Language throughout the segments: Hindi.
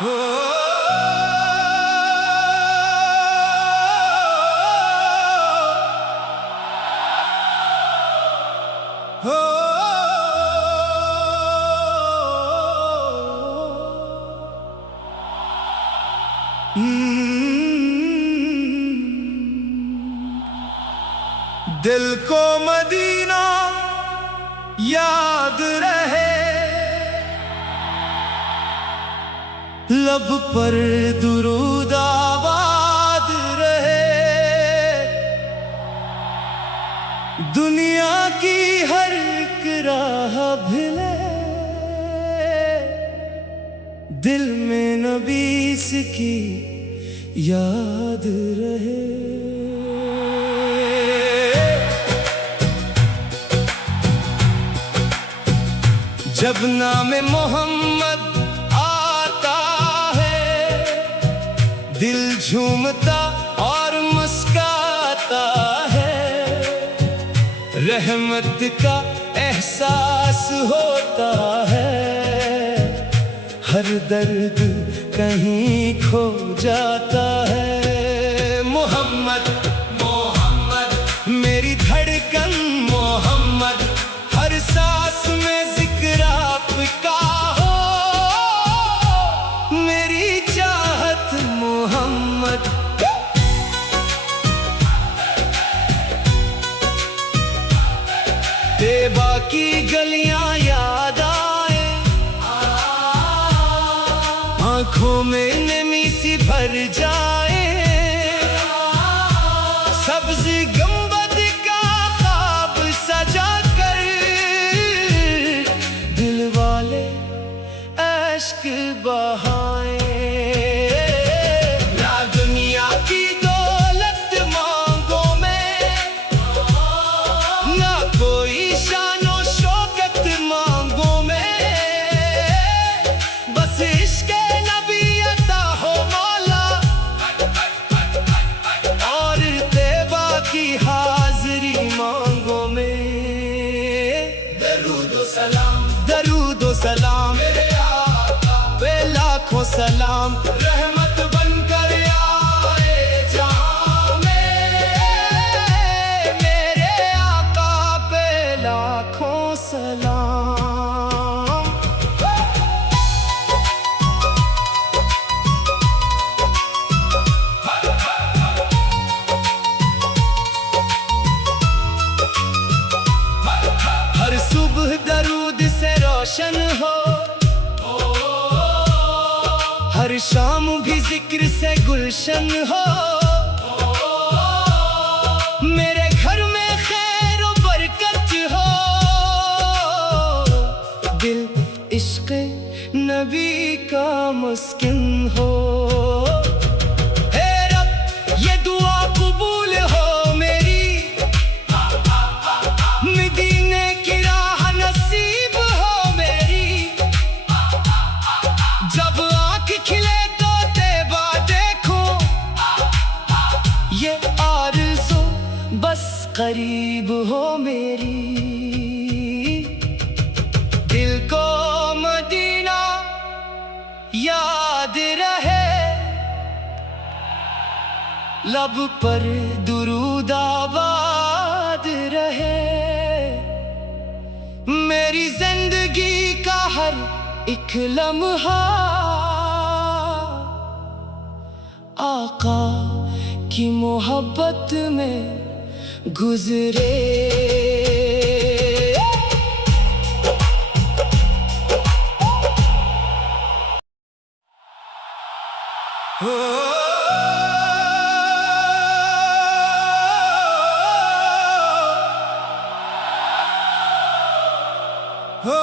हो हो दिल को मदीना याद रहे, लब पर दुरूद आबाद रहे। दुनिया की हर एक राह भिले, दिल में नबी की याद रहे। जब नाम मोहम्मद आता है, दिल झूमता और मुस्काता है। रहमत का एहसास होता है, हर दर्द कहीं खो जाता है। मोहम्मद मोहम्मद मेरी धड़कन, मोहम्मद हर सांस में जिक्र आपका हो। मेरी चाहत मोहम्मद, तैबा की गलियां याद आए, आंखों में नमी सी भर जाए। सब्ज गुंबद का ख्वाब सजा कर, दिल वाले अश्क बहाए। ना दुनिया की दौलत मांगो में, ना कोई शानो शौकत मांगो में। बस इश्क नबी अता हो मौला, और तैबा की हाजिरी मांगो में। दरूद सलाम, दरूद सलाम मेरे आका पे लाखों सलाम। रहमत बनकर आए जहां में, मेरे आका पे लाखों सलाम। हर सुबह दरूद से रोशन हो, हर शाम भी जिक्र से गुलशन हो। मेरे घर में खैर और बरकत हो, दिल इश्क नबी का मुस्किन हो। हे रब ये दुआ कबूल हो मेरी, मदीने की राह नसीब हो मेरी। जब आँख खिले तो तैबा देखूं, ये आरज़ू बस करीब हो मेरी। दिल को मदीना याद रहे, लब पर दुरूद आबाद रहे। मेरी जिंदगी का हर एक लम्हा आका की मोहब्बत में गुजरे। हो हो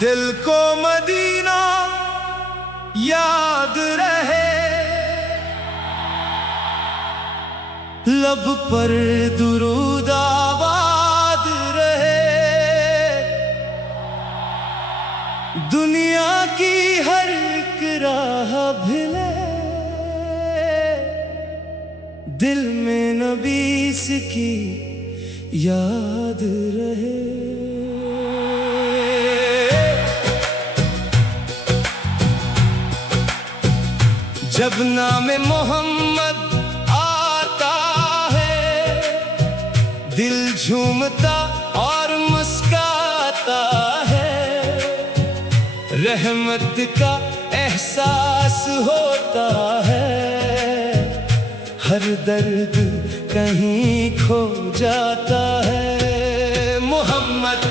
दिल को मदीना याद रहे, लब पर दुरूद आबाद रहे। दुनिया की हर एक राह भिले, दिल में नबी की याद रहे। जब नाम मोहम्मद आता है, दिल झूमता और मुस्काता है। रहमत का एहसास होता है, हर दर्द कहीं खो जाता है। मोहम्मद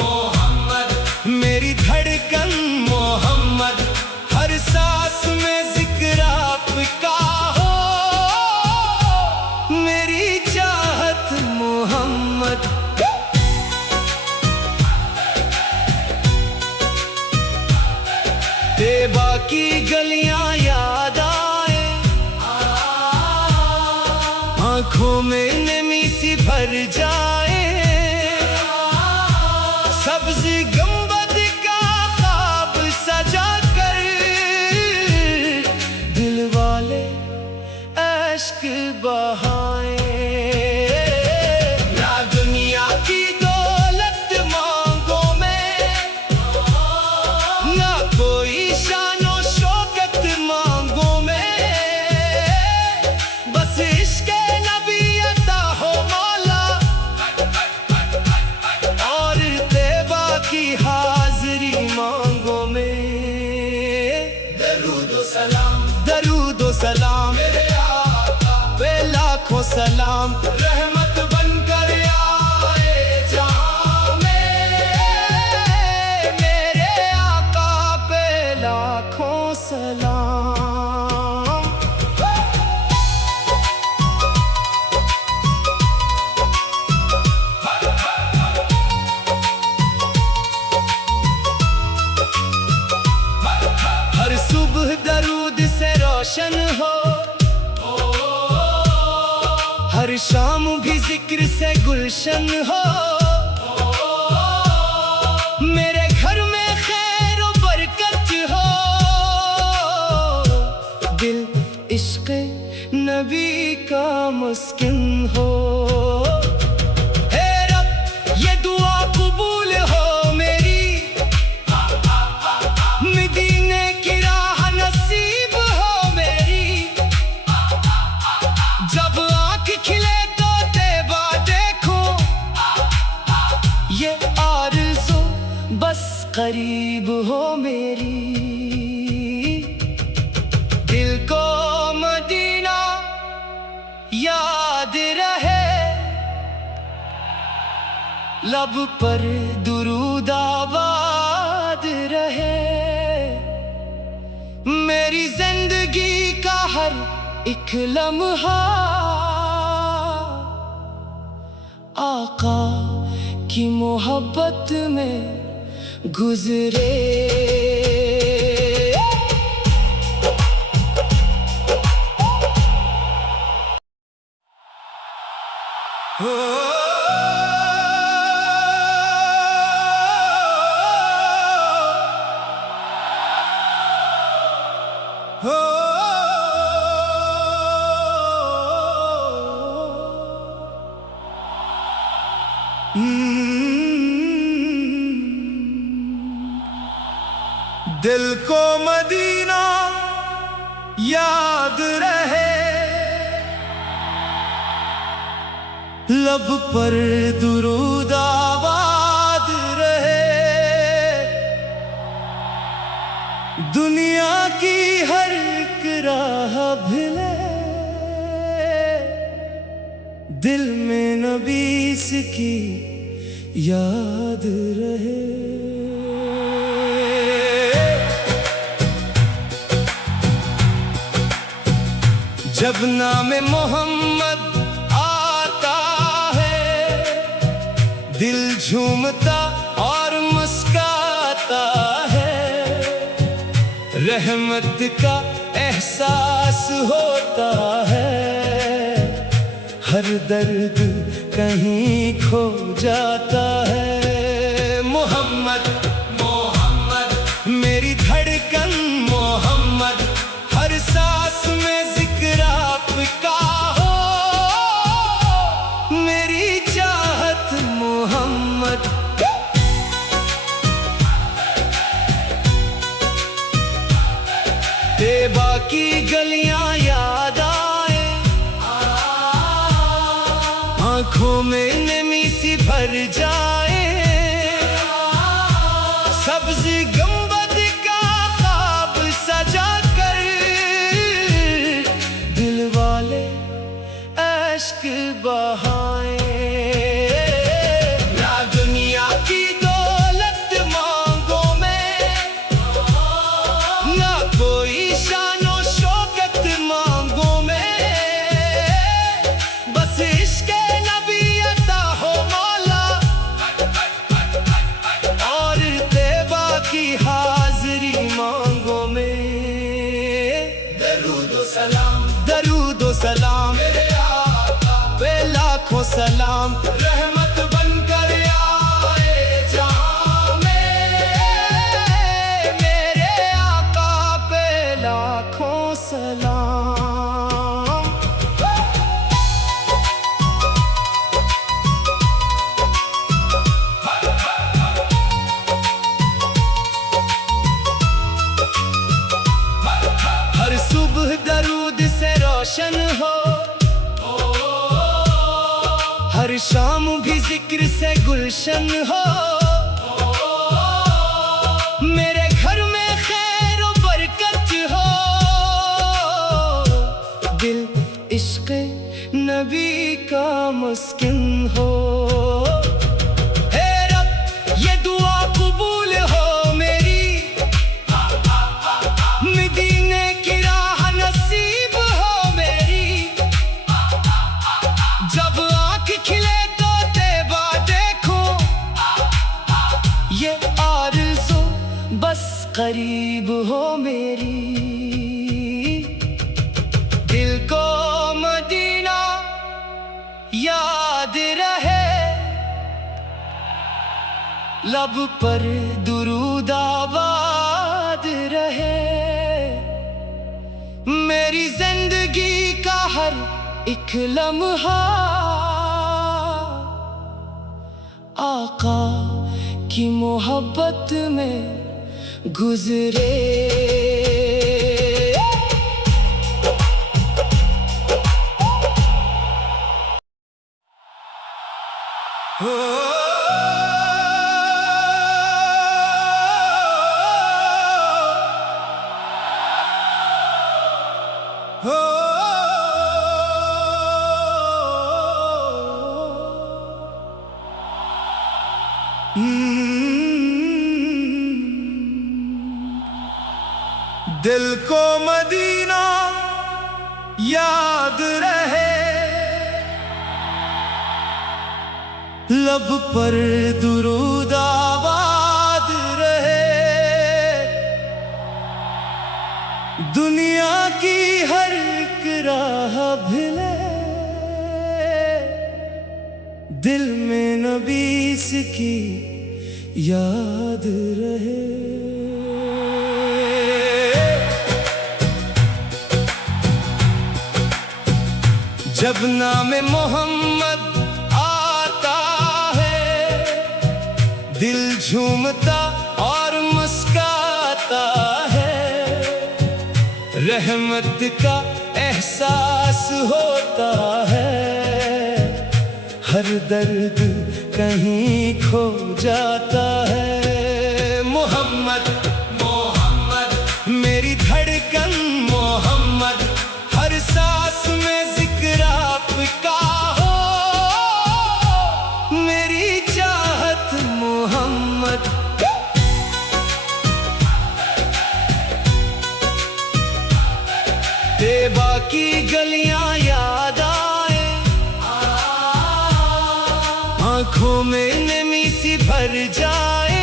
मोहम्मद मेरी धड़कन, मोहम्मद हर सांस में जिक्र आपका हो। मेरी चाहत मोहम्मद, तैबा की गलियां याद आए, आंखों में नमी सी भर जाए। सब्ज़ गुंबद का ख्वाब सजा कर दिल वाले अश्क बहाए। ना दुनिया की दौलत मांगो में, ना कोई शानो शौकत मांगो में। बस इश्क़ नबी अता हो मौला, और तैबा की हाज़री मांगो में। दरूद सलाम, दरूद सलाम मेरे आका पे लाखों सलाम। रहमत बनकर आए जहां में, मेरे आका पे लाखों सलाम। हर सुबह दरूद से रोशन हो, हर शाम भी जिक्र से गुलशन हो। मेरे घर में खैर और बरकत हो, दिल इश्क़ नबी का मुस्किन हो। हे रब ये दुआ कबूल हो मेरी, मदीने की राह नसीब हो मेरी। जब आँख खिले तो तैबा देखो, ये आरज़ू बस करीब हो मेरी। दिल को मदीना याद रहे, लब पर दुरूद आबाद रहे। मेरी जिंदगी का हर एक लम्हा आका की मोहब्बत में गुजरे। हो हो दिल को मदीना याद रहे, लब पर दुरूद आबाद रहे। दुनिया की हर एक राह भिले, दिल में नबी की याद रहे। जब नाम मोहम्मद आता है, दिल झूमता और मुस्काता है। रहमत का एहसास होता है, हर दर्द कहीं खो जाता है। मोहम्मद मोहम्मद मेरी धड़कन, मोहम्मद हर सांस में जिक्र आपका हो। की गलियां याद आए, आंखों में नमी सी भर जाए। सब्ज गुंबद का ख्वाब सजा कर दिल वाले अश्क बहाए। ना दुनिया की दौलत मांगो में, ना कोई शानो शौकत मांगो में, बस इश्क़ नबी अता हो मौला और तैबा की हाज़री मांगो में। दरूद सलाम, दरूद सलाम मेरे आका पे लाखों सलाम, रहमत बनकर आए जहां में। मेरे आका पे लाखों सलाम। हर सुबह दरूद से रोशन हो, हर शाम भी जिक्र से गुलशन हो। मेरे घर में खैर और बरकत हो, दिल इश्क़ नबी का मुस्किन हो। हे रब ये दुआ कबूल हो मेरी, मदीने की राह नसीब हो मेरी। जब आँख खिले तो तैबा देखूं, ये आरज़ू बस करीब हो मेरी। दिल को मदीना याद रहे, लब पर दुरूद आबाद रहे। मेरी जिंदगी का हर एक लम्हा आका की मोहब्बत में गुजरे। हो हो दिल को मदीना याद रहे, लब पर दुरूद आबाद रहे। दुनिया की हर एक राह भिले, दिल में नबी की याद रहे। जब नाम मोहम्मद आता है, दिल झूमता और मुस्काता है। रहमत का एहसास होता है, हर दर्द कहीं खो जाता है। मोहम्मद मोहम्मद मेरी धड़कन, मोहम्मद हर सांस में जिक्र आपका हो। मेरी चाहत मोहम्मद, तैबा की गलियां याद आए, आंखों में नमी सी भर जाए।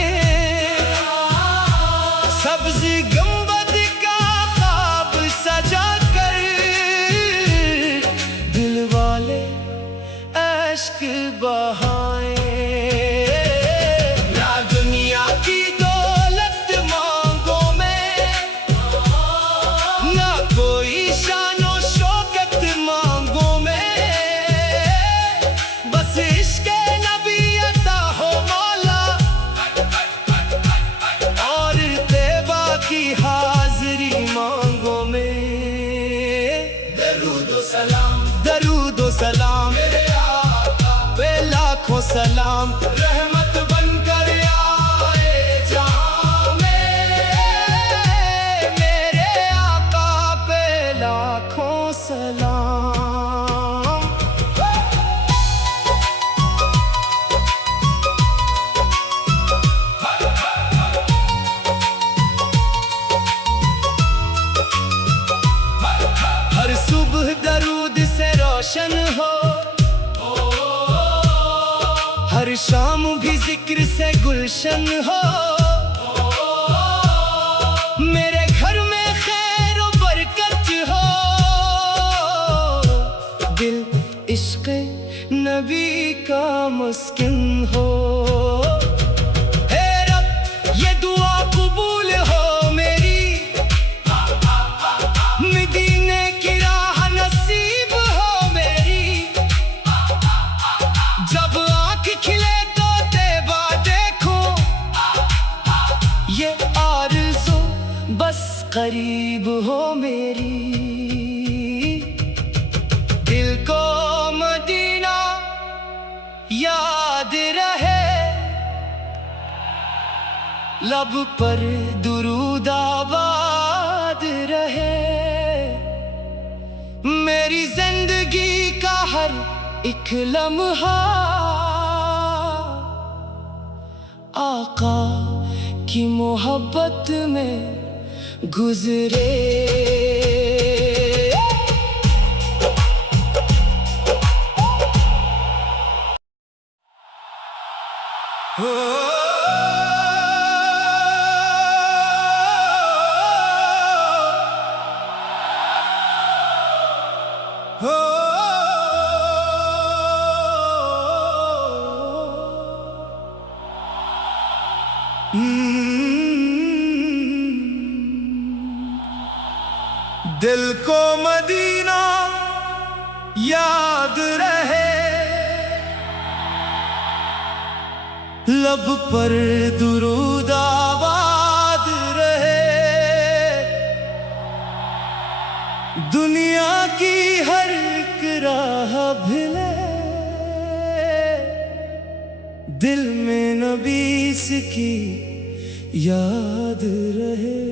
सब्ज गुंबद का ख्वाब सजा कर दिल वाले अश्क बहाए। ना दुनिया की दौलत मांगो में, ना कोई शानो शौकत मांगो में, बस इश्क़ नबी अता हो मौला सलाम, दरूद व सलाम मेरे आका पे लाखों सलाम। रहमत बनकर आए जहां में, मेरे आका पे लाखों सलाम। हर सुबह दरूद से रोशन हो, हर शाम भी जिक्र से गुलशन हो। मेरे घर में खैर और बरकत हो, दिल इश्क नबी का मुस्किन हो। हे रब ये दुआ कबूल हो मेरी, मदीने की राह नसीब हो मेरी। जब आँख खिले तो तेबा देखो, ये आरज़ू बस करीब हो मेरी। दिल को मदीना याद रहे, लब पर दुरूद आबाद रहे। मेरी जिंदगी का हर एक लम्हा आका की मोहब्बत में गुजरे। हो हो दिल को मदीना याद रहे, लब पर दुरूद आबाद रहे। दुनिया की हर एक राह भिले, दिल में नबी की याद रहे।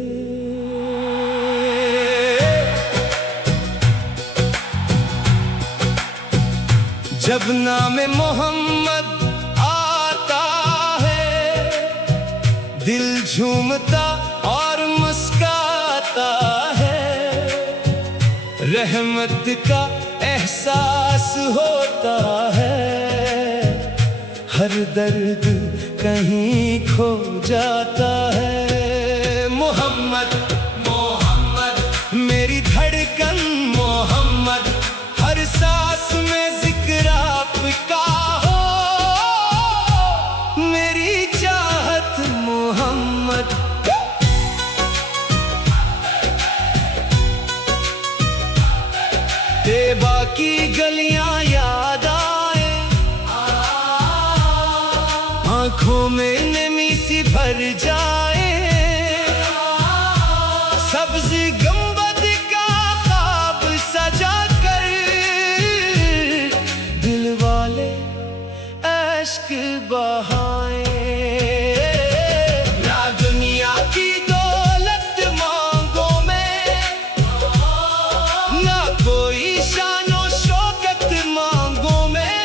जब नाम मोहम्मद आता है, दिल झूमता और मुस्काता है। रहमत का एहसास होता है, हर दर्द कहीं खो जाता है। मोहम्मद मोहम्मद मेरी धड़कन, मोहम्मद हर सांस में जिक्र आपका हो। मेरी चाहत मोहम्मद, तेबा की गलियां याद आए, आंखों में नमी सी भर जाए। सब्ज़ गुंबद का ख्वाब सजा कर, दिल वाले अश्क बहाए। ना दुनिया की दौलत मांगो में, ना कोई शानो शौकत मांगो में।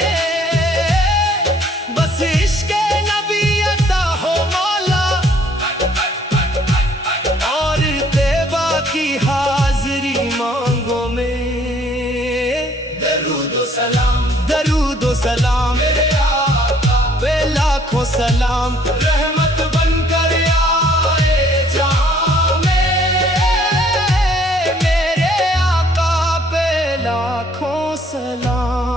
बस इश्क नबी अता हो मौला, और तेबा की हाजिरी मांगो में। दरूद व सलाम, दरूद व सलाम मेरे आका पे लाखों सलाम। रहमत बनकर आए जहां में, मेरे आका पे लाखों सलाम।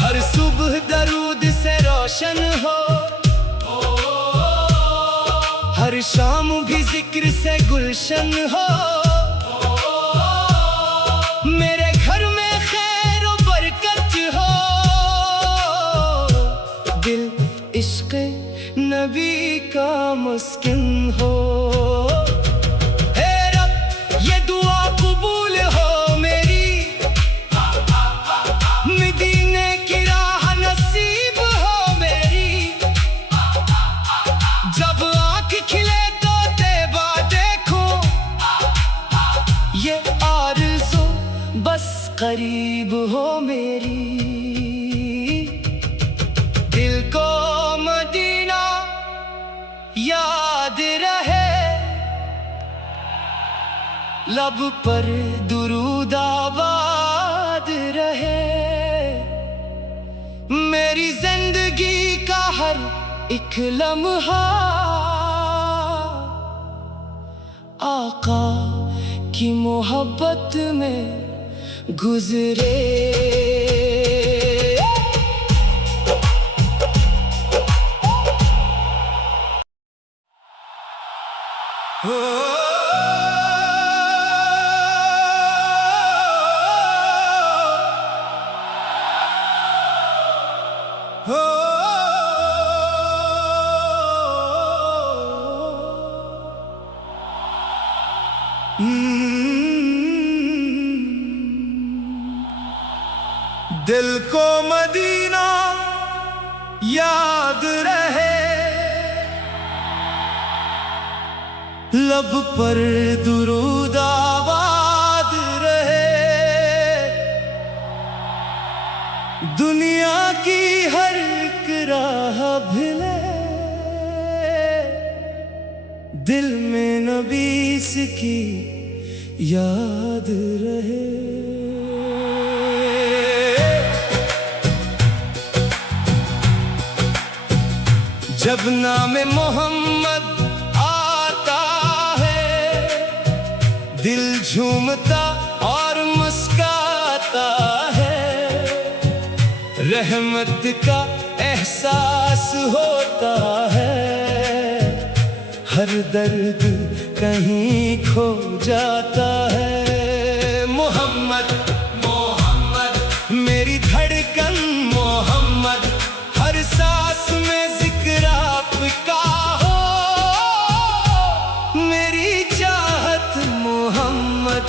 हर सुबह दरूद से रोशन हो, हर शाम भी जिक्र से गुलशन हो। मेरे घर में खैर और बरकत हो, मुस्किन हो। हे रब ये दुआ कबूल हो मेरी, मदीने की राह नसीब हो मेरी। जब आँख खिले तो तैबा देखूं, ये आरज़ू बस करीब हो मेरी। दिल को मदीना याद रहे, लब पर दुरूद आबाद रहे। मेरी जिंदगी का हर एक लम्हा आका की मोहब्बत में गुजरे। दिल को मदीना याद रहे, लब पर दुरूद आबाद रहे। दुनिया की हर एक राह भिले, दिल में नबी की याद रहे। जब नाम मोहम्मद आता है, दिल झूमता और मुस्काता है। रहमत का एहसास होता है, हर दर्द कहीं खो जाता है। मोहम्मद मोहम्मद मेरी धड़कन, मोहम्मद हर सांस में जिक्र आपका हो। मेरी चाहत मोहम्मद,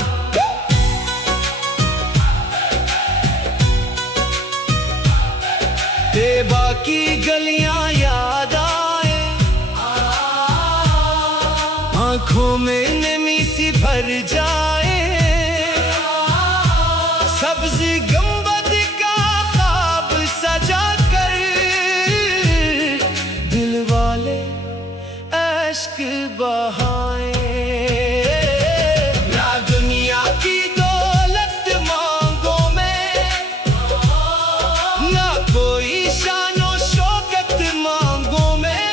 तैबा की गलियां याद आए, आंखों में नमी सी भर जाए। सब्ज़ गुंबद का ख्वाब सजा कर, दिल वाले अश्क बहाए। ना दुनिया की दौलत मांगो में, ना कोई शानो शौकत मांगो में।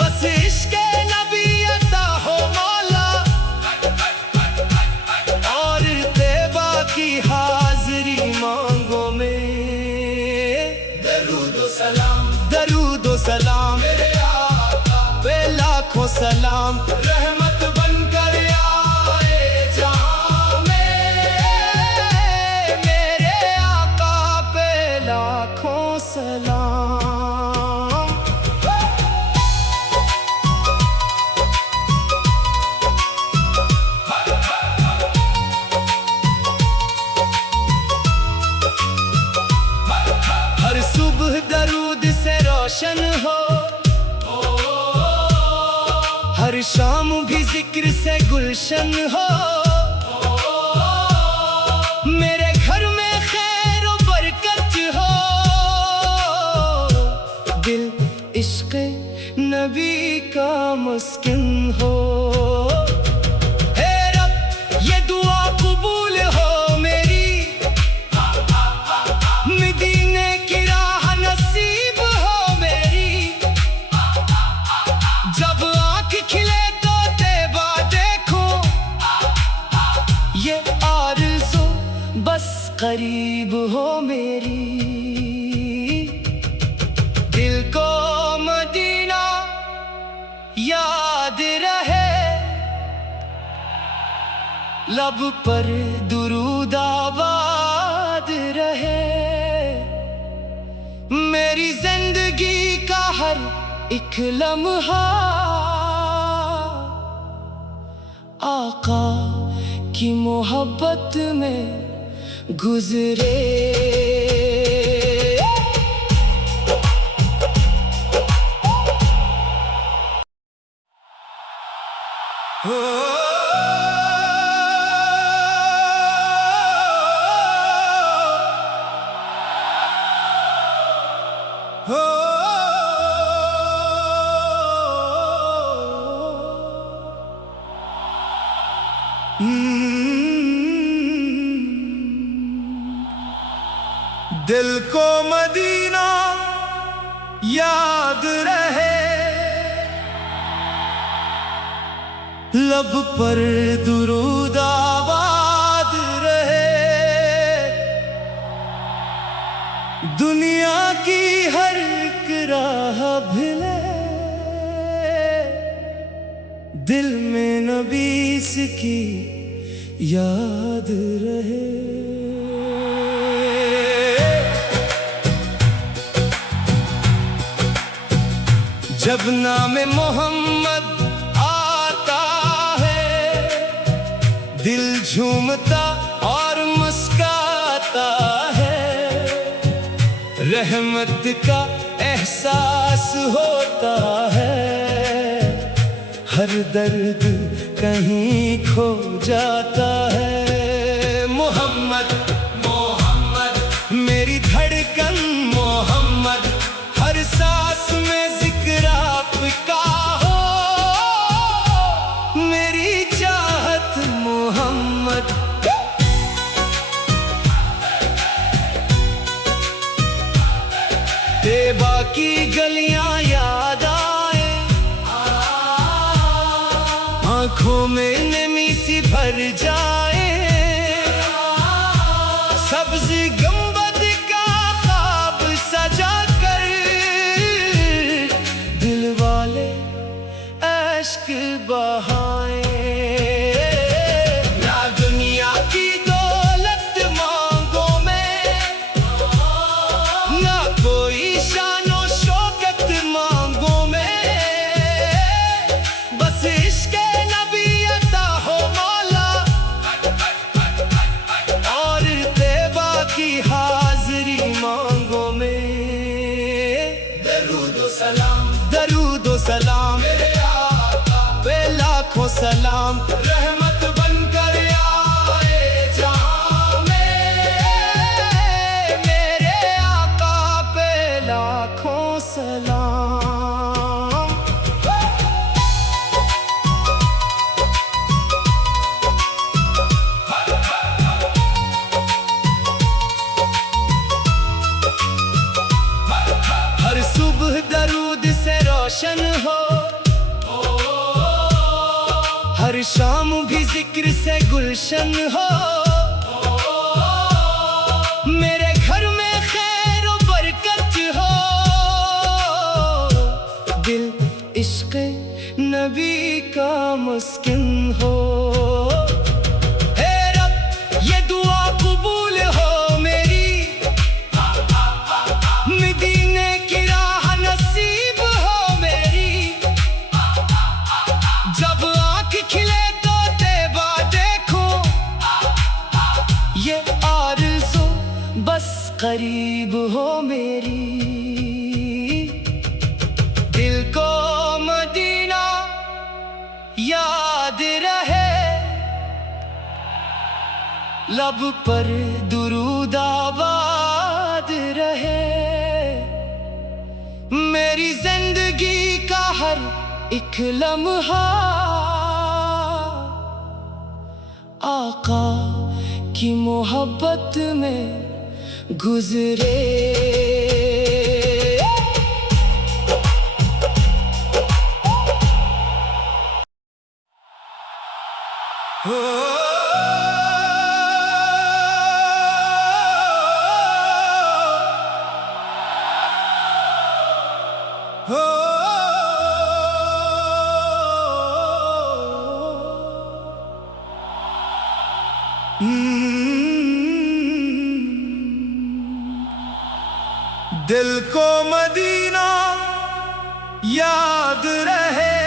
बस इश्क़ नबी अता हो मौला, और तैबा की हाज़री मांगो में। दरूद सलाम, दरूद सलाम मेरे आका पे लाखों सलाम। रहमत बनकर आए जहां में, मेरे आका पे लाखों सलाम। हर सुबह दरूद से रोशन हो, हर शाम भी जिक्र से गुलशन हो। मेरे घर में खैर और बरकत हो, दिल इश्क़ नबी का मुस्किन हो। हे रब ये दुआ कबूल हो मेरी, मदीने की राह नसीब हो मेरी। जब आँख खिले तो तैबा देखूं, ये आरज़ू बस करीब हो मेरी। दिल को मदीना याद रहे, लब पर दुरूद आबाद रहे। मेरी जिंदगी का हर एक लम्हा आका की मोहब्बत में गुजरे। दिल को मदीना याद रहे, लब पर दुरूद आबाद रहे। दुनिया की हर एक राह भिले, दिल में नबी की याद रहे। जब नाम मोहम्मद आता है, दिल झूमता और मुस्काता है। रहमत का एहसास होता है, हर दर्द कहीं खो जाता है। मोहम्मद मोहम्मद मेरी धड़कन, मोहम्मद हर सांस में जिक्र आपका हो। मेरी चाहत मोहम्मद, तैबा की गलियां याद आए, आंखों में नमी सी भर जाए। सब्ज़ गुंबद का ख्वाब सजा कर, दिल वाले अश्क बहाए। ना दुनिया की दौलत मांगो में, ना कोई शानो शौकत मांगो में। बस इश्क़ नबी अता हो मौला, और तैबा की हाज़री मांगो में। दरूद सलाम, दरूद सलाम मेरे आका पे लाखों सलाम। रहमत बनकर आए जहां में, मेरे आका पे लाखों सलाम। हर सुबह दरूद से रोशन हो, हर शाम भी जिक्र से गुलशन हो। मेरे घर में खैर और बरकत हो, दिल इश्क़ नबी का मुस्किन हो। हे रब ये दुआ कबूल हो मेरी, मदीने की राह नसीब हो मेरी। जब आँख खिले तो तैबा देखो, ये आरज़ू बस करीब हो मेरी। दिल को मदीना याद रहे, लब पर दुरूद आबाद रहे। मेरी जिंदगी का हर एक लम्हा आका की मोहब्बत में गुजरे। दिल को मदीना याद रहे,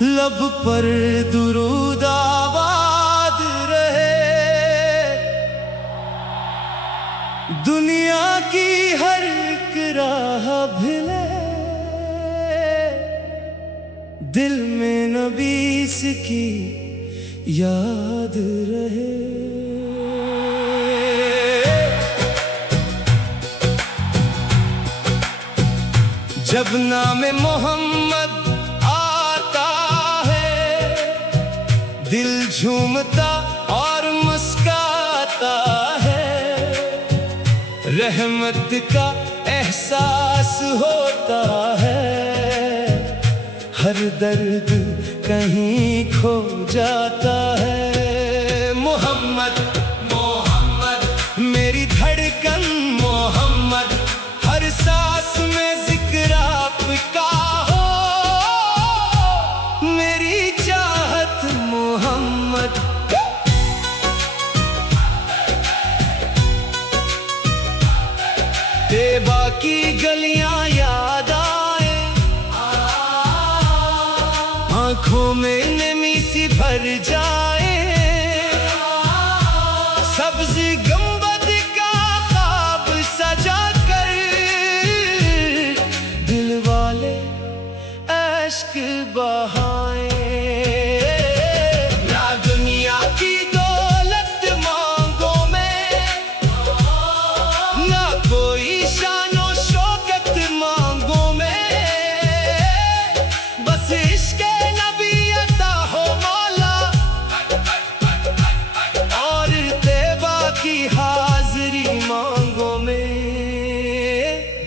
लब पर दुरूद आबाद रहे, दुनिया की हर एक राह भिले, दिल में नबी की याद रहे। जब नाम मोहम्मद आता है, दिल झूमता और मुस्काता है, रहमत का एहसास होता है, हर दर्द कहीं खो जाता है। मोहम्मद मोहम्मद मेरी धड़कन, मोहम्मद हर सांस में जिक्र आपका हो, मेरी चाहत मोहम्मद। तैबा की गलियां याद आए, आंखों में नमी सी भर जाए, सब्ज़ गुंबद का ख्वाब सजा कर, दिल वाले अश्क बहाए। ना दुनिया की दौलत मांगो में, ना कोई शानो शौकत मांगो में, बस इश्क नबी अता हो मौला, और तैबा की हाजिरी मांगो में।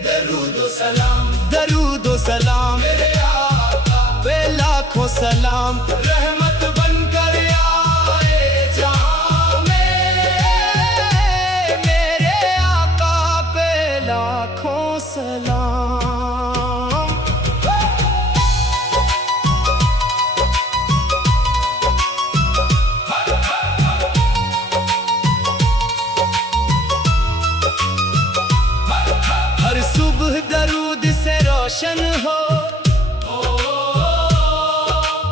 दरूद सलाम, दरूद सलाम मेरे आका पे लाखों सलाम, रहमत बनकर आए जहां में, मेरे आका पे लाखों सलाम। हर सुबह दरूद से रोशन हो,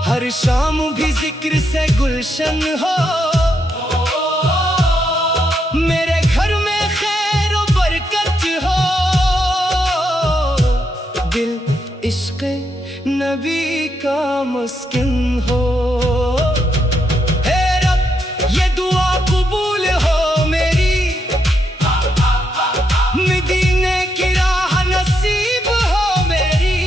हर शाम भी जिक्र से गुलशन हो, मेरे घर में खैर और बरकत हो, दिल इश्क नबी का मुस्किन हो। हे रब ये दुआ कबूल हो मेरी, मदीने की राह नसीब हो मेरी,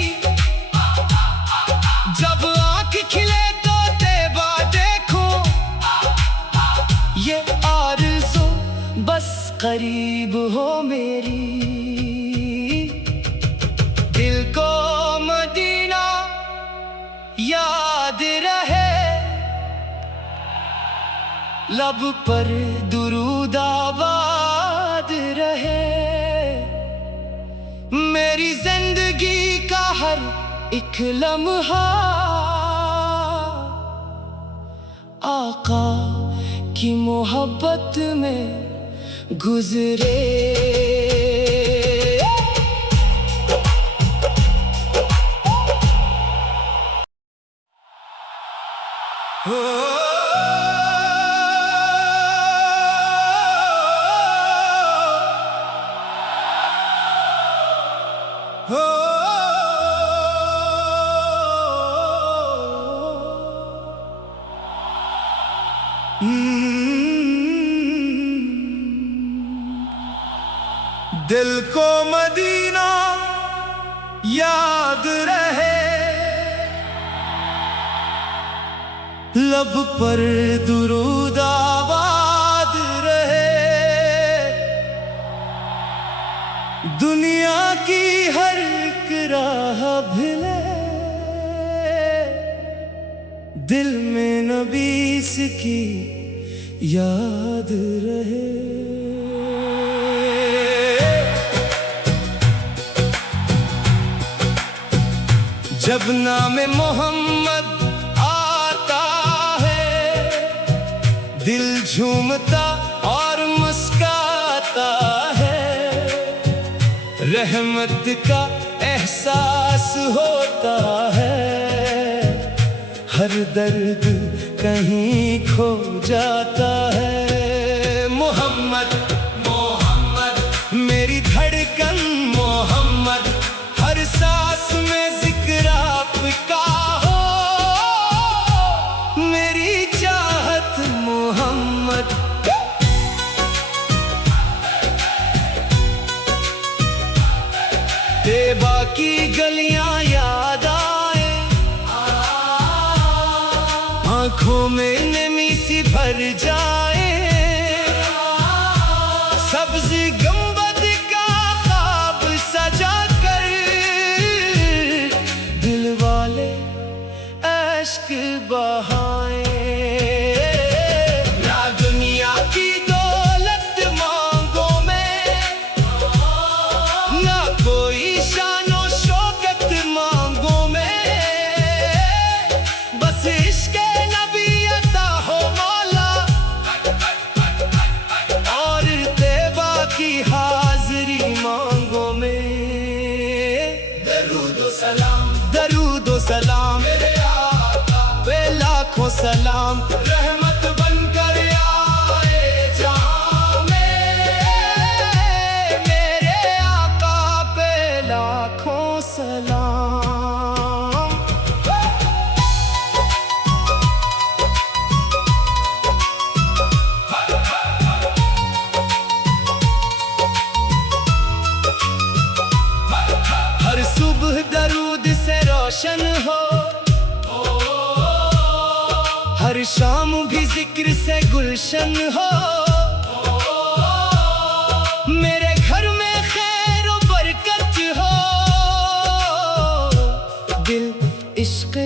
जब आँख खिले तो तैबा देखूं, ये आरज़ू बस करीब हो मेरी, दिल को मदीना याद रहे, लब पर दुरूद आबाद रहे, मेरी जिंदगी का हर एक लम्हा आका की मोहब्बत में गुजरे। दिल को मदीना याद रहे, लब पर दुरूद आबाद रहे, दुनिया की हर एक राह भिले, दिल में नबी की याद रहे। जब नाम मोहम्मद आता है, दिल झूमता और मुस्काता है, रहमत का एहसास होता है, हर दर्द कहीं खो जाता है। मोहम्मद मोहम्मद मेरी धड़कन, मोहम्मद हर सांस में जिक्र आपका हो, मेरी चाहत मोहम्मद। तैबा की गलियां याद आए, आंखों में नमी सी भर जाए, सब्ज़ गुंबद का ख्वाब सजा कर दिल वाले अश्क बहाए। ना दुनिया की दौलत मांगो में, ना कोई शानो शौकत मांगो में, बस इश्क़ नबी अता हो मौला, और तैबा की हाज़री मांगो में। दरूद सलाम, दरूद सलाम मेरे आका पे लाखों सलाम, रहमत बनकर आए जहां में, मेरे आका पे लाखों सलाम। हर सुबह दरूद से रोशन हो, हर शाम भी जिक्र से गुलशन हो, मेरे घर में खैर और बरकत हो, दिल इश्क़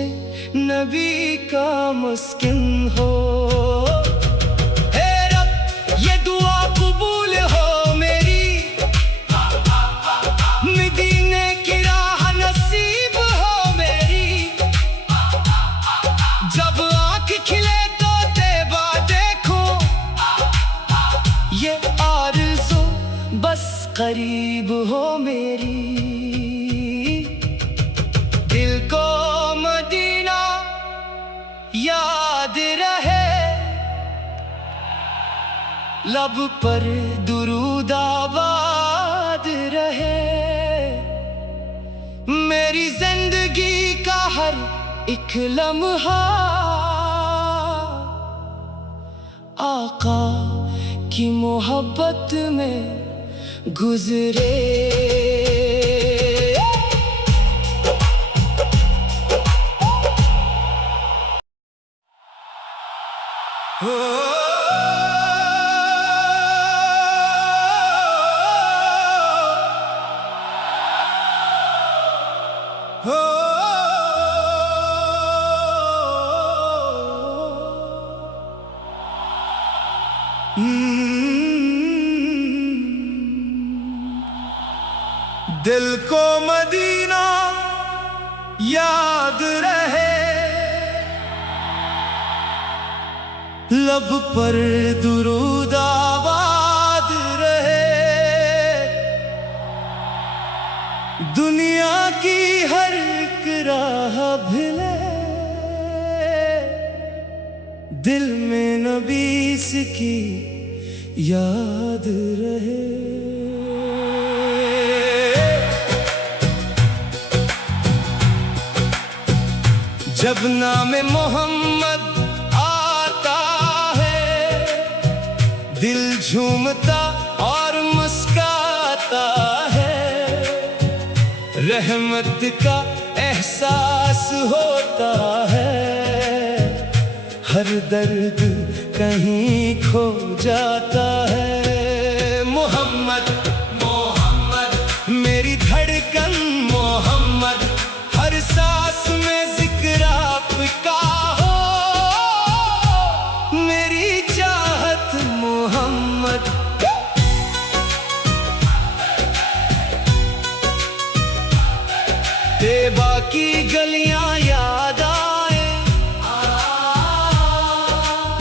नबी का मुस्किन हो। हे रब ये दुआ कबूल हो मेरी, मदीने की राह नसीब हो मेरी, जब आँख खिले तो तैबा देखूं, ये आरज़ू बस करीब हो मेरी। दिल को मदीना याद रहे, लब पर दुरूद आबाद रहे, मेरी जिंदगी का हर एक लम्हा आका की मोहब्बत में गुजरे। दिल को मदीना याद रहे, लब पर दुरूद आबाद रहे, दुनिया की हर एक राह भिले, दिल में नबी की याद रहे। जब नाम मोहम्मद आता है, दिल झूमता और मुस्काता है, रहमत का एहसास होता है, हर दर्द कहीं खो जाता है। मोहम्मद मोहम्मद मेरी धड़कन, मोहम्मद हर सांस में जिक्र आपका हो, मेरी चाहत मोहम्मद। तैबा की गलियां याद आए,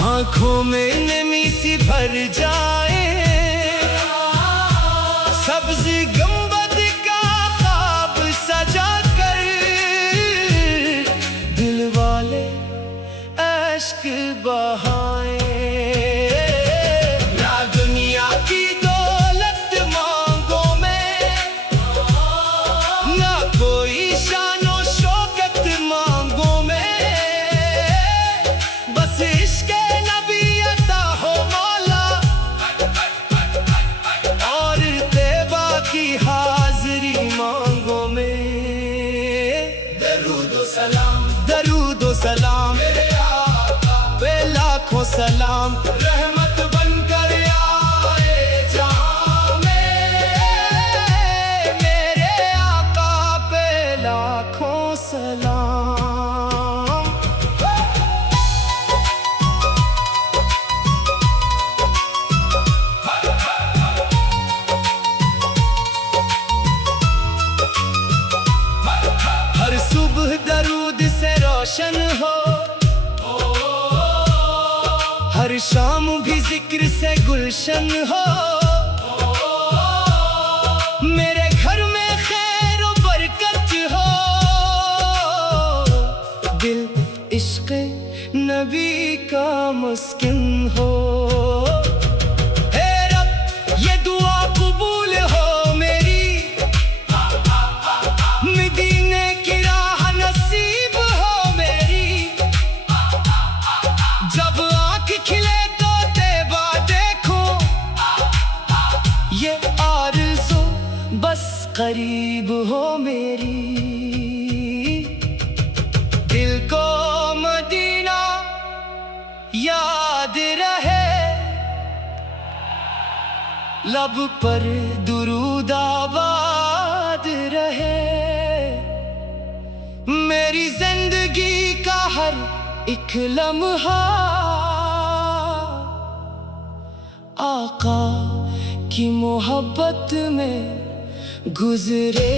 आंखों में नमी सी भर जाए, सब्ज़ गुंबद का हर शाम भी जिक्र से गुलशन हो, मेरे घर में खैर और बरकत हो, दिल इश्क नबी का मुस्किन हो। हे रब ये दुआ कबूल हो मेरी, मदीने की राह नसीब हो मेरी। जब आँख खिले तो तैबा देखूं, ये आरज़ू बस करीब हो मेरी। दिल को मदीना याद रहे, लब पर दुरूद आबाद रहे। मेरी जिंदगी का हर एक लम्हा आका की मोहब्बत में गुजरे।